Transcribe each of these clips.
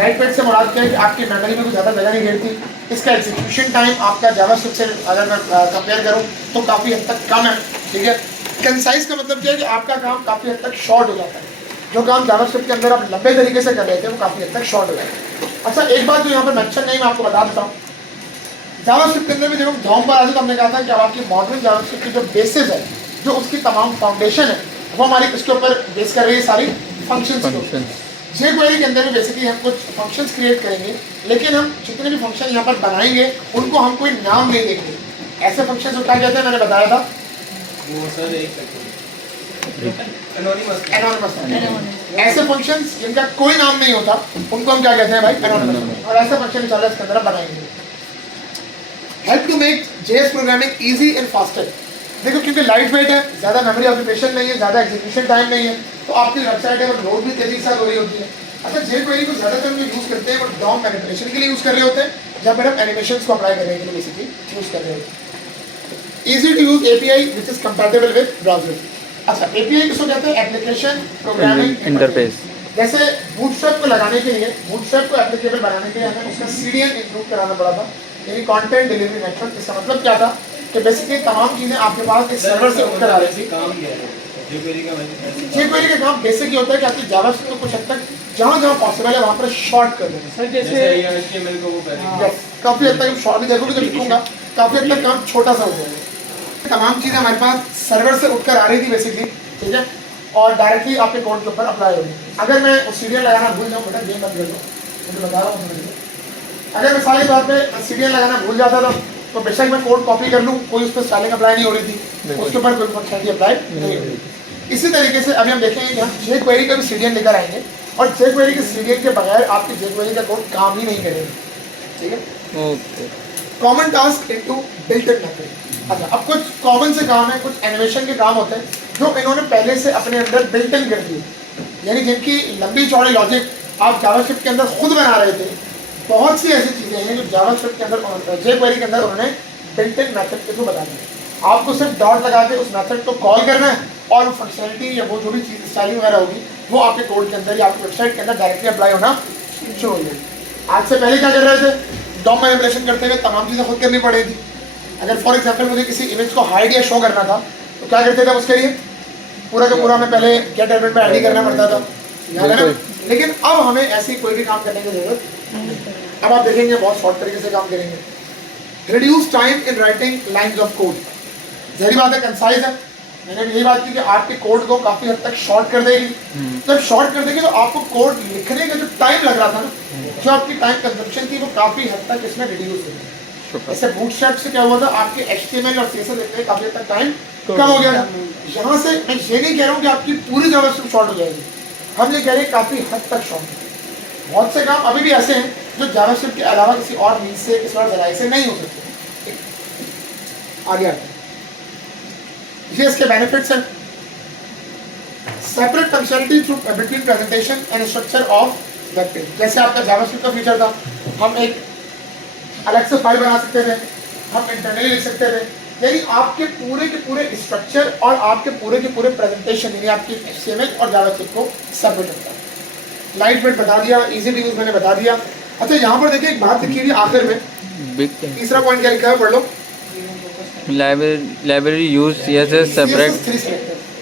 Light weight से मुराद क्या है कि आपकी मेमोरी में कुछ ज़्यादा जगह नहीं घेरती, इसका एग्जीक्यूशन टाइम आपका जावास्क्रिप्ट से अगर मैं कंपेयर करूँ तो काफ़ी हद तक कम है, ठीक है। कंसाइज का मतलब क्या है कि आपका काम काफ़ी हद तक शॉर्ट हो जाता है, जो काम जावास्क्रिप्ट के अंदर आप लंबे तरीके से कर रहे थे वो काफ़ी हद तक शॉर्ट हो जाता है। अच्छा, एक बात जो यहाँ पर मेंशन नहीं, मैं आपको बता देता हूँ, जावास्क्रिप्ट के अंदर भी जब हम डॉम पर आते तो हमने कहा था कि अब आपकी मॉडर्न जावास्क्रिप्ट की जो बेसिस है, जो उसकी तमाम फाउंडेशन है, वो हमारी इसके ऊपर बेस कर रही है सारी फंक्शंस। jQuery के अंदर भी बेसिकली हम कुछ फंक्शंस क्रिएट करेंगे, लेकिन हम जितने भी फंक्शन यहाँ पर बनाएंगे उनको हम कोई नाम नहीं देंगे। ऐसे फंक्शंस को क्या कहते हैं, मैंने बताया था वो सर एक एनोनिमस। ऐसे फंक्शंस जिनका कोई नाम नहीं होता उनको हम क्या कहते हैं भाई, एनोनिमस। और ऐसे फंक्शन इंशाल्लाह इसके अंदर बनाएंगे। Help to make JS programming easy and faster. देखो, क्योंकि लाइट वेट है, ज़्यादा मेमोरी ऑक्यूपेशन नहीं है, ज़्यादा एग्जीक्यूशन टाइम नहीं है, तो आपकी वेबसाइट है वो लोड भी तेजी से हो रही होती है। अच्छा, jQuery को ज़्यादातर जो यूज़ करते हैं वो डॉम मैनिपुलेशन के लिए यूज़ कर रहे होते हैं, जहाँ पर हम एनिमेशंस को अप्लाई करने के लिए बेसिकली यूज़ कर रहे होते हैं। Easy to use API which is compatible with browser. अच्छा, API किसको कहते हैं, एप्लीकेशन प्रोग्रामिंग इंटरफेस। जैसे बूटस्ट्रैप को लगाने के लिए, बूटस्ट्रैप को एप्लीकेबल बनाने के लिए हमें उसका CDN इंक्लूड कराना पड़ा था, यानी कंटेंट डिलीवरी नेटवर्क। इसका मतलब क्या था कि बेसिकली तमाम चीज़ें आपके पास एक सर्वर से उठकर आ रही थी। jQuery का काम बेसिक ये होता है कि आपकी जावास्क्रिप्ट को कुछ हद तक जहाँ पॉसिबल है वहाँ पर शॉर्ट कर देना। सर जैसे HTML को वो काफ़ी हद तक शॉर्ट भी देखोगे तो लिखूंगा, काफ़ी हद तक काम छोटा सा हो जाएगा। तमाम चीज़ें हमारे पास सर्वर से उठकर आ रही थी बेसिकली, ठीक है, और डायरेक्टली आपके कोड के ऊपर अप्लाई होगी। अगर मैं उस सीरियल लगाना भूल जाऊँ, बेटा गेम मत कर लो, मुझे बता रहा हूँ, अगर मैं सारी बात पे सीरियल लगाना भूल जाता था तो बेशक मैं कोड कॉपी कर लूँ, कोई उस पर स्टाइलिंग अप्लाई नहीं हो रही थी, उसके ऊपर कोई फंक्शनलिटी अप्लाई नहीं हो रही थी। इसी तरीके से अभी हम देखेंगे कि हम jQuery का भी CDN लेकर आएंगे, और jQuery के CDN के बगैर आपकी jQuery का कोड काम ही नहीं करेगा, ठीक है। Okay, common task into built-in method. अच्छा, अब कुछ कॉमन से काम है, कुछ एनिमेशन के काम होते हैं जो इन्होंने पहले से अपने अंदर बिल्ट इन कर दिए, यानी जिनकी लंबी चौड़ी लॉजिक आप जावास्क्रिप्ट के अंदर खुद बना रहे थे। बहुत सी ऐसी चीज़ें हैं जो जावास्क्रिप्ट के अंदर, jQuery के अंदर उन्होंने बिल्ट-इन मेथड के थ्रू बता दिया। आपको सिर्फ डॉट लगा के उस मेथड को कॉल करना है और वो फंक्शनलिटी या वो जो भी चीज़ स्टाइलिंग वगैरह होगी वो आपके कोड के अंदर या आपकी वेबसाइट के अंदर डायरेक्टली अप्लाई होना शुरू हो जाएगी। आज से पहले क्या कर रहे थे, डॉम मैनिपुलेशन करते हुए तमाम चीज़ें खुद करनी पड़ी थी। अगर फॉर एग्जाम्पल मुझे किसी इमेज को हाइड या शो करना था तो क्या करते थे, उसके लिए पूरा का पूरा मैं पहले गेट एलिमेंट में ID करना पड़ता था, याद है ना। लेकिन अब हमें ऐसी कोई भी काम करने की जरूरत, अब आप देखेंगे बहुत शॉर्ट तरीके से काम करेंगे। Reduce time in writing lines of code. जहरी बात है, कंसाइज है, मैंने यही बात की कि आपके कोड को काफ़ी हद तक शॉर्ट कर देगी। जब शॉर्ट कर देगी तो आपको कोड लिखने का जो टाइम लग रहा था ना, जो आपकी टाइम कंजप्शन थी, वो काफ़ी हद तक इसमें रिड्यूस हो गई। ऐसे बूटस्ट्रैप से क्या हुआ था, आपके HTML और CSS लिखने में काफ़ी हद तक टाइम कम हो गया था। यहाँ से मैं ये नहीं कह रहा हूँ कि आपकी पूरी जावास्क्रिप्ट शॉर्ट हो जाएगी, हम ये कह रहे हैं काफ़ी हद तक शॉर्ट। बहुत से काम अभी भी ऐसे हैं जो जावास्क्रिप्ट के अलावा किसी और मीन्स से, किसी और जराये से नहीं हो सकते। आगे आते हैं, ये इसके बेनिफिट्स हैं। Separate functionality through between presentation and structure of web page. जैसे आपका जावास्क्रिप्ट का फीचर था, हम एक अलग से फाइल बना सकते थे, हम इंटरनली लिख सकते थे, यानी आपके पूरे के पूरे स्ट्रक्चर और आपके पूरे के पूरे प्रेजेंटेशन, यानी आपकी HTML और जावास्क्रिप्ट को सेपरेट रखता है। लाइट वेट बता दिया, इजी टू यूज मैंने बता दिया। अच्छा, यहाँ पर देखिए एक बात लिखी हुई आखिर में, तीसरा पॉइंट क्या लिखा है, पढ़ लो। लाइब्रेरी यूज CSS सेपरेट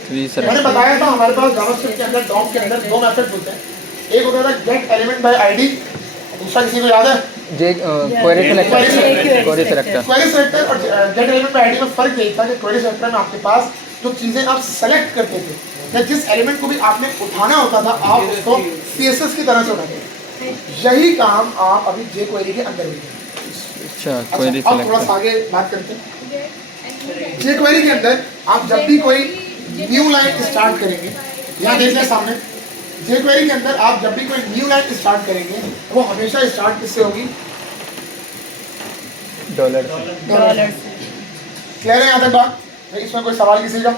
3 मैंने बताया था हमारे पास जावास्क्रिप्ट के अंदर डॉम के अंदर दो मेथड्स होते हैं, एक होता था गेट एलिमेंट बाय ID, दूसरा किसी को याद है, क्वेरी सेलेक्टर। क्वेरी सेलेक्टर और गेट एलिमेंट बाय ID में फर्क यही था कि क्वेरी सेलेक्टर में आपके पास जो चीज़ें आप सेलेक्ट करते थे या जिस एलिमेंट को भी आपने उठाना होता था, आप उसको CSS की तरह से उठाते थे। यही काम आप अभी jQuery के अंदर भी करेंगे। अच्छा, क्वेरी अब थोड़ा सा आगे बात करते हैं। jQuery के अंदर आप जब भी कोई न्यू लाइन स्टार्ट करेंगे, यहाँ देख लें सामने, jQuery के अंदर आप जब भी कोई न्यू लाइन स्टार्ट करेंगे वो हमेशा स्टार्ट किससे होगी, $। क्लियर है यहाँ तक बात? इसमें कोई सवाल किसी का?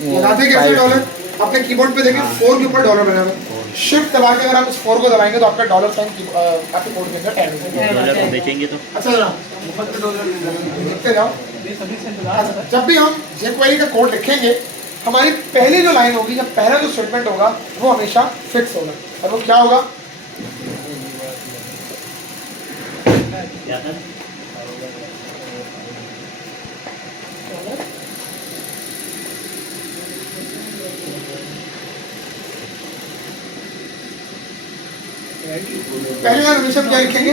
लगाते कैसे डॉलर? अपने कीबोर्ड पे देखिए 4 के ऊपर डॉलर बना हुआ है, शिफ्ट दबा के अगर आप उस 4 को दबाएंगे तो आपका डॉलर साइन आपके कोड के अंदर ऐड हो जाएगा। देखेंगे तो अच्छा जरा देखते जाओ। अच्छा, जब भी हम jQuery का कोड लिखेंगे, हमारी पहली जो लाइन होगी या पहला जो स्टेटमेंट होगा वो हमेशा फिक्स होगा। और वो क्या होगा? पहले बार हमेशा क्या लिखेंगे?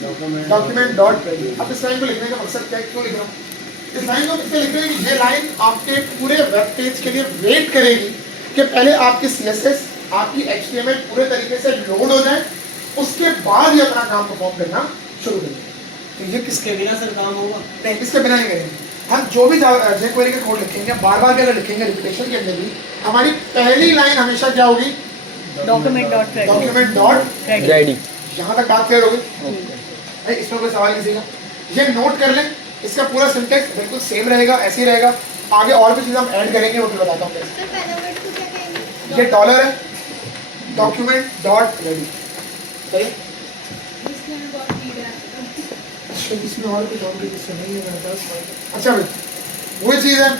Document dot. अब इस लाइन को लिखने का मकसद क्या है, क्यों लिख रहा हूँ? इस लाइन को इसलिए लिख रहे हैं कि ये लाइन आपके पूरे वेब पेज के लिए वेट करेगी कि पहले आपकी CSS, आपकी HTML पूरे तरीके से लोड हो जाए, उसके बाद ये अपना काम परफॉर्म करना शुरू करेंगे। तो ये किसके बिना सर काम होगा? नहीं, इसके बिना नहीं करेंगे। हम जो भी jQuery के कोड लिखेंगे, बार बार अगर लिखेंगे रिपीटेशन के अंदर भी, हमारी पहली लाइन हमेशा क्या होगी? Document dot ready. यहाँ तक बात क्लियर होगी? इसमें कोई सवाल किसी का? ये नोट कर लें, इसका पूरा सिंटेक्स बिल्कुल सेम रहेगा, ऐसे ही रहेगा। आगे और भी चीज़ हम ऐड करेंगे, वो भी बताता हूँ कैसे। ये डॉलर है, डॉक्यूमेंट डॉट रेडी, सही है? इसमें और कुछ नहीं है मेरे पास। अच्छा भाई, वही चीज़ है,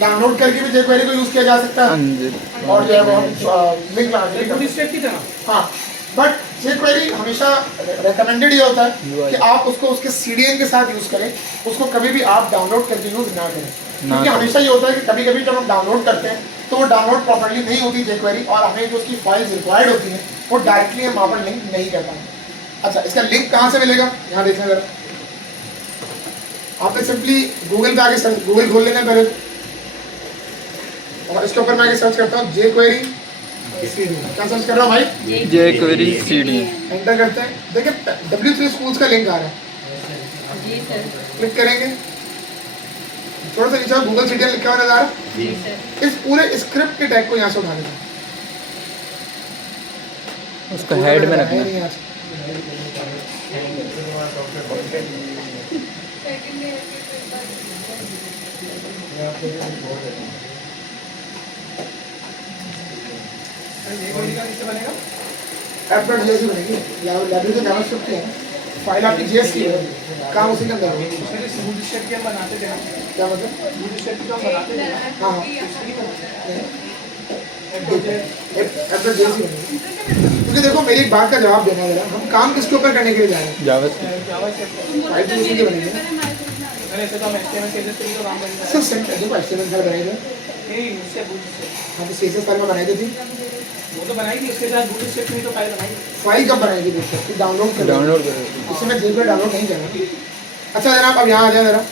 डाउनलोड करके भी jQuery को यूज़ किया जा सकता है और जो है वो लिंक लगा के पूरी स्टेप की तरह। हाँ, बट jQuery हमेशा रेकमेंडेड ये होता है कि आप उसको उसके CDN के साथ यूज़ करें, उसको कभी भी आप डाउनलोड करके यूज़ ना करें। क्योंकि हमेशा ये होता है कि कभी कभी जब हम डाउनलोड करते हैं तो वो डाउनलोड प्रॉपर्ली नहीं होती jQuery, और हमें जो उसकी फाइल्स रिक्वायर्ड होती हैं वो डायरेक्टली हम वहाँ पर लिंक नहीं कर पाएंगे। अच्छा, इसका लिंक कहाँ से मिलेगा? यहाँ देखें जरा, आपने सिंपली गूगल पे आके गूगल खोल लेना पहले, और इसके ऊपर मैं आगे सर्च करता हूँ jQuery CD। क्या सर्च कर रहा हूँ भाई? jQuery CD। एंटर करते हैं, देखिए W3 स्कूल्स का लिंक आ रहा है। जी सर। क्लिक करेंगे, थोड़ा सा नीचे गूगल CDN लिखा हुआ नजर आ रहा है। जी सर। इस पूरे स्क्रिप्ट के टैग को यहाँ से उठा लेना, उसको हेड में रखना। ऐप.js बनेगी, लाइब्रेरी से जावास्क्रिप्ट है, फाइल आपकी JS की है, काम उसी के अंदर होगा। क्या मतलब? हाँ हाँ, ऐप.js ही बनेगी। क्योंकि देखो, मेरी एक बात का जवाब देना है जरा, हम काम किसके ऊपर करने के लिए जा रहे हैं? जावास्क्रिप्ट। फाइल तो उसी की बनेगी ना। सर देखो, HTML फाइल बनाई थी, हाँ तो CSS फाइल में बनाई थी, वो तो बनाई थी, उसके साथ बूट स्ट्रैप में तो फाइल बनाई। फाइल कब बनाएगी? देखो डाउनलोड कर, डाउनलोड करो। इसमें jQuery डाउनलोड नहीं करना। अच्छा जनाब, अब यहाँ आ जाए जरा,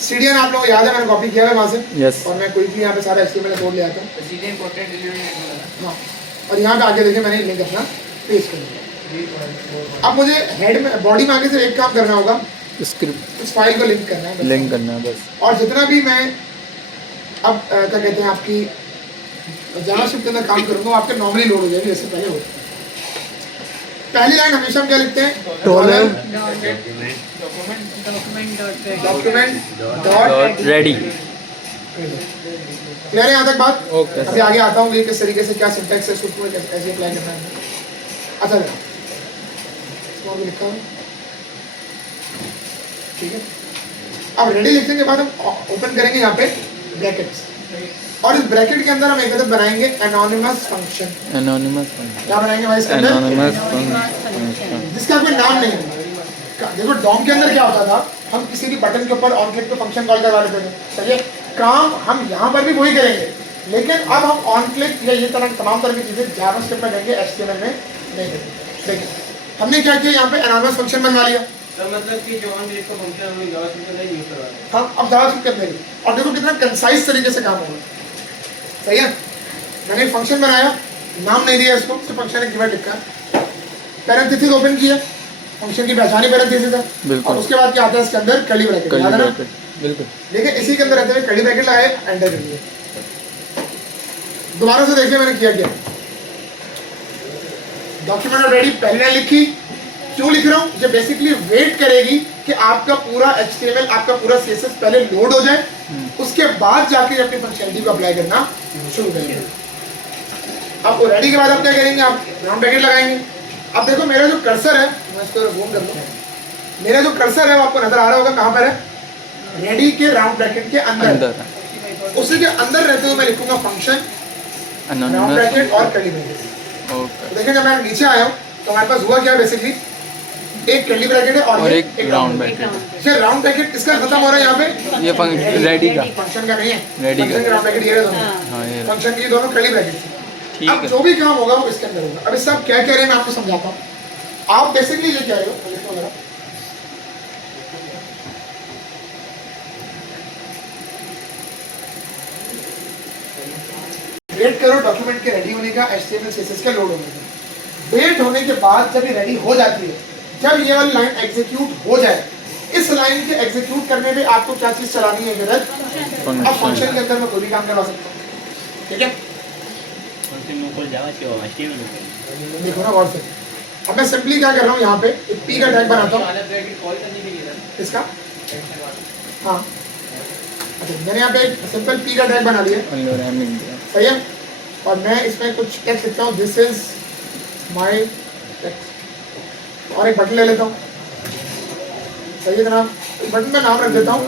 CDN आप लोगों को याद है, मैंने कॉपी किया है वहाँ से। यस। और मैं क्विकली यहाँ पे सारा HTML कोड ले आता हूँ। हाँ, और यहाँ पे आगे देखिए मैंने लिंक अपना पेस्ट कर दिया। अब मुझे हेड में, बॉडी में आगे से एक काम करना होगा, स्क्रिप्ट इस फाइल को लिंक करना है, लिंक करना है बस। और जितना भी मैं अब क्या कहते हैं आपकी जावास्क्रिप्ट के अंदर काम करूँगा, वो आपके नॉर्मली लोड हो जाएगी जैसे पहले हो। पहली लाइन हमेशा हम क्या लिखते हैं? Dollar document dot ready. Clear है यहाँ तक बात? ओके। अभी आगे आता हूँ कि किस तरीके से क्या सिंटैक्स है, उसको कैसे अप्लाई करना है। अच्छा जरा इसको आगे लिखा हूँ, ठीक है। अब रेडी लिखने के बाद हम ओपन करेंगे यहाँ पे ब्रैकेट्स, और इस ब्रैकेट के अंदर हम एक अदद बनाएंगे एनोनिमस फंक्शन। एनोनिमस क्या बनाएंगे भाई इसके अंदर? एनोनिमस फंक्शन जिसका कोई नाम नहीं है। देखो डॉम के अंदर क्या होता था, हम किसी भी बटन के ऊपर ऑन क्लिक पे फंक्शन कॉल करवा लेते थे, चलिए काम हम यहाँ पर भी वही करेंगे, लेकिन अब हम ऑन क्लिक या ये तरह तमाम तरह की चीजें जावास्क्रिप्ट में देंगे, HTML में नहीं देंगे। देखिए हमने क्या किया, यहाँ पे एनोनिमस फंक्शन बनवा लिया। तो मतलब कि जो ऑन क्लिक का फंक्शन हम जावास्क्रिप्ट में नहीं यूज करवा रहे। हम अब जावास्क्रिप्ट के अंदर ही, और देखो कितना कंसाइज तरीके से काम होगा, सही है। मैंने फंक्शन बनाया, नाम नहीं दिया इसको, सिर्फ फंक्शन कीवर्ड लिखा, पैरेंथेसिस ओपन किया, फंक्शन की पहचान ही पैरेंथेसिस है, और उसके बाद क्या आता है इसके अंदर? Curly bracket. बिल्कुल। लेकिन इसी के अंदर रहते हुए कर्ली ब्रैकेट लगाए, एंटर कर दिए। दोबारा से देखिए मैंने किया क्या, डॉक्यूमेंट रेडी पहले लाइन लिखी। क्यों लिख रहा हूँ? ये बेसिकली वेट करेगी कि आपका पूरा HTML, आपका पूरा CSS पहले लोड हो जाए, उसके बाद जाके अपनी फंक्शनलिटी को अप्लाई करना शुरू करेंगे। अब रेडी के बाद आप क्या करेंगे? आप राउंड ब्रैकेट लगाएंगे। अब देखो मेरा जो कर्सर है, मैं इसको जूम कर लूं, मेरा जो कर्सर है वो आपको नजर आ रहा होगा कहाँ पर है? रेडी के राउंड ब्रैकेट के अंदर। उसी के अंदर रहते हुए मैं लिखूंगा फंक्शन, राउंड ब्रैकेट और कर्ली ब्रैकेट। ओके तो देखें जब मैं नीचे आया हूँ तो हमारे पास हुआ क्या बेसिकली, एक कर्ली ब्रैकेट है और ये एक राउंड ब्रैकेट ये राउंड ब्रैकेट इसका खत्म हो रहा है यहाँ पे, ये रेडी का फंक्शन का नहीं है, Ready का। फंक्शन का राउंड ब्रैकेट ये रहे दोनों, हाँ ये फंक्शन की ये दोनों कर्ली ब्रैकेट है। ठीक अब है जो भी काम होगा वो इसके अंदर होगा। अब इससे आप क्या कह रहे हैं मैं आपको समझाता हूँ। आप बेसिकली ये कह रहे हो, लिखो जरा, वेट करो डॉक्यूमेंट के रेडी होने का, HTML CSS के लोड होने का। वेट होने के बाद जब ये रेडी हो जाती है, जब ये वाली लाइन एग्जीक्यूट हो जाए, इस लाइन के एग्जीक्यूट करने में आपको क्या चीज चलानी है जरूरत, अब फंक्शन के अंदर मैं कोई भी काम करवा सकता हूँ। ठीक है, देखो ना गौर से। अब मैं सिंपली क्या कर रहा हूँ, यहाँ पे एक पी का टैग बनाता हूँ, इसका हाँ अच्छा, मैंने यहाँ पे एक सिंपल पी का टैग बना लिया, सही है। और मैं इसमें कुछ टेक्स्ट लिखता हूँ, दिस इज माई टेक्स्ट, और एक बटन ले लेता हूँ, सही है जनाब। इस बटन का नाम रख देता हूँ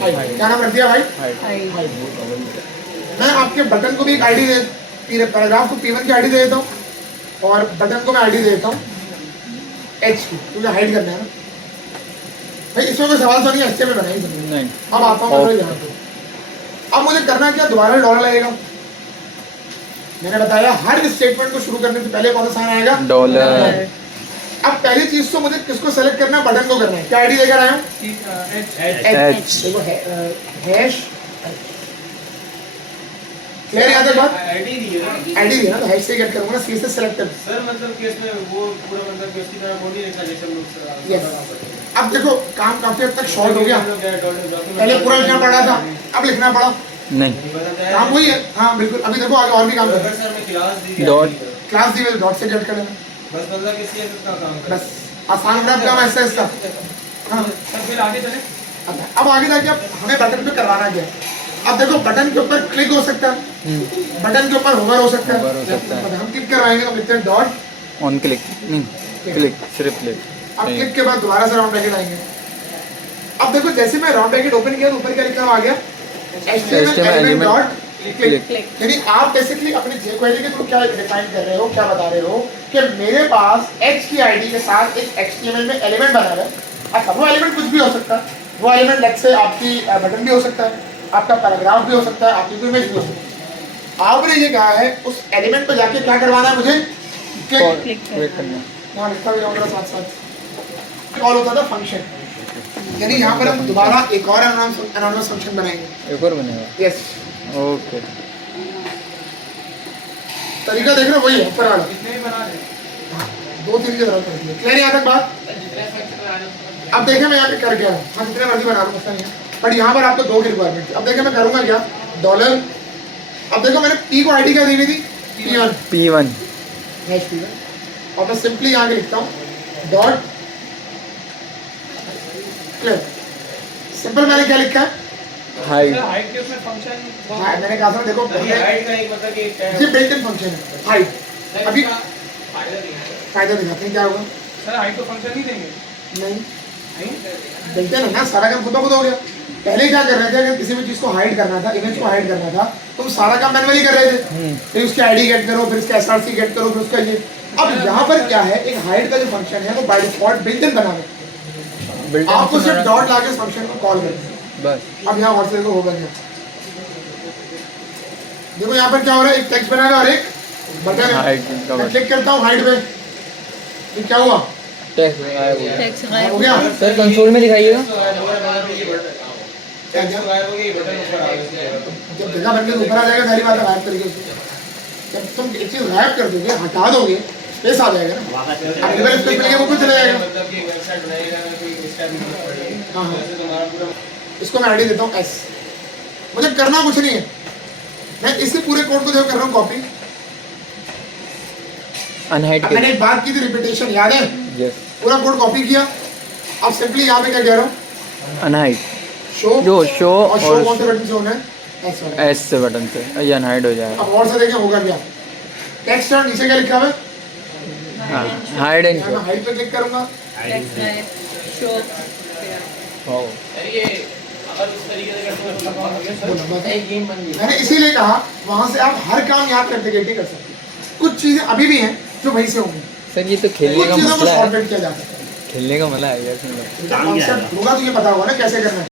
हाइड। क्या नाम रख दिया भाई, हाइड। मैं आपके बटन को भी एक आईडी दे, पैराग्राफ को P1 की आईडी दे देता हूँ और बटन को मैं आईडी दे देता हूँ H की, क्योंकि हाइड करना है ना भाई। इसमें कोई सवाल तो नहीं है, HTML बनाई नहीं। अब आता हूँ मैं यहाँ पे, अब मुझे करना क्या, दोबारा डॉलर लगेगा। मैंने बताया हर स्टेटमेंट को शुरू करने से पहले कौन सा साइन आएगा, डॉलर। अब पहली चीज तो मुझे किसको सेलेक्ट करना है, बटन को करना है। क्या आईडी लेकर आया हूँ, H। देखो हैश, क्लियर याद है बात, आईडी दी है ना आईडी दिया ना तो हैश से गेट करूंगा ना, CSS सेलेक्ट कर। सर, मतलब कि इसमें वो पूरा मतलब कि उसकी तरह कोड नहीं लिखा जैसे हम लोग Yes। अब देखो काम काफी हद तक शॉर्ट हो गया, पहले पूरा लिखना पड़ रहा था, अब लिखना पड़ा, नहीं काम वही है। हाँ बिल्कुल, अभी देखो आगे और भी काम अगर करें। सर मैं क्लास दी Dot। क्लास दी हुई डॉट से गेट कर लेना, बस मतलब कि CSS का काम कर बस आसान हो रहा है काम ऐसा इसका। हाँ सर, फिर आगे चले। अच्छा, अब आगे जाके अब हमें बटन पे करवाना क्या है। अब देखो बटन के ऊपर क्लिक हो सकता है, बटन के ऊपर होवर हो सकता Hover हो सकता है। है। हम क्लिक करवाएंगे तो लिखते हैं डॉट ऑन क्लिक नहीं, क्लिक सिर्फ क्लिक। अब क्लिक के बाद दोबारा से राउंड ब्रैकेट आएंगे। अब देखो जैसे मैं राउंड ब्रैकेट ओपन किया तो ऊपर क्या लिखा हुआ आ गया, HTML एलिमेंट डॉट क्लिक। यानी आप बेसिकली अपनी jQuery के थ्रू क्या डिफाइन कर रहे हो, क्या बता रहे हो कि मेरे पास H की आईडी के साथ एक HTML में एलिमेंट बना है। अच्छा, वो एलिमेंट कुछ भी हो सकता है, वो एलिमेंट लेट्स से आपकी बटन भी हो सकता है, आपका पैराग्राफ भी हो सकता है, आपकी कोई इमेज भी हो सकती है। आपने ये कहा है उस एलिमेंट पे जाके क्या करवाना है मुझे, क्लिक करना। यहाँ लिखा हुआ होगा साथ साथ कॉल होता था फंक्शन, यानी यहाँ पर हम दोबारा एक और एनोनिमस फंक्शन बनाएंगे। एक और बनेगा। यस, ओके तरीका देख रहे हो, वही है ऊपर वाला। कितने भी बना दे। हाँ, 2-3 की जरूरत पड़ती है। क्लियर यहाँ तक बात। अब देखें मैं यहाँ पे कर क्या हूँ, हाँ जितने मर्जी बना लूँ, मसला नहीं है, बट यहाँ पर आपको 2 की रिक्वायरमेंट थी। अब देखें मैं करूँगा क्या, डॉलर। अब देखो मैंने P को आईडी क्या दी हुई थी, P1 हैश P1, और मैं सिंपली यहाँ के लिखता हूँ डॉट क्लियर। सिंपल मैंने क्या लिखा है, हाइड। हाइट के उसमें फंक्शन हाँ मैंने कहा था ना, देखो हाइट का एक मतलब कि एक ये बिल्ट इन फंक्शन है हाइट। अभी फायदा दिखाते हैं क्या होगा, सर हाइट को फंक्शन नहीं देंगे। नहीं बिल्ट इन है ना, सारा काम खुद ब खुद हो गया। पहले क्या कर रहे थे, अगर किसी भी चीज को हाइड करना था, इमेज को हाइड करना था, तो सारा काम मैन्युअली कर रहे थे, फिर उसकी आईडी गेट करो, फिर उसका SRC गेट करो, फिर उसका ये। अब यहाँ पर क्या है, एक हाइड का जो फंक्शन है वो बाय डिफॉल्ट बिल्ट इन बना है, आपको सिर्फ डॉट लाके इस फंक्शन को कॉल करना है बस। अब यहाँ व्हाट्सएप को होगा क्या, देखो यहाँ पर क्या हो रहा है, एक टेक्स्ट बना है और एक बटन है। मैं क्लिक करता हूँ हाइड पे, ये क्या हुआ, टेक्स्ट हो गया। सर कंसोल में दिखाइएगा। जब जगह बनने से ऊपर आ जाएगा सारी बात गायब तरीके से। जब तुम एक चीज गायब कर दोगे, हटा दोगे, स्पेस आ जाएगा ना, अवेलेबल स्पेस मिलेगा वो कुछ चला जाएगा। हाँ हाँ, इसको मैं आईडी देता हूँ S। मुझे करना कुछ नहीं है, मैं इसी पूरे कोड को जो कर रहा हूँ कॉपी। अनहाइड मैंने एक बात की थी, रिपीटेशन याद है, यस। पूरा कोड कॉपी किया। अब सिंपली यहाँ पे क्या कह रहा हूँ, अनहाइड शो, जो शो और शो और कौन से बटन से होना है, S वाला। एस से बटन से ये अनहाइड हो जाएगा। अब और से देखें होगा क्या, टेक्स्ट और नीचे क्या लिखा हुआ है, हाइड एंड मैं हाइड पे क्लिक करूंगा, मैंने इसीलिए कहा वहां से आप हर काम यहाँ पे इंटीग्रेट कर सकते हैं। कुछ चीज़ें अभी भी हैं जो वहीं से होंगी, सर ये तो खेलने कुछ का चीज़ों को मसला है, शॉर्टकट किया जा सकता है। खेलने का मसला है क्या इसमें? कॉन्सेप्ट होगा तो ये पता होगा ना कैसे करना है।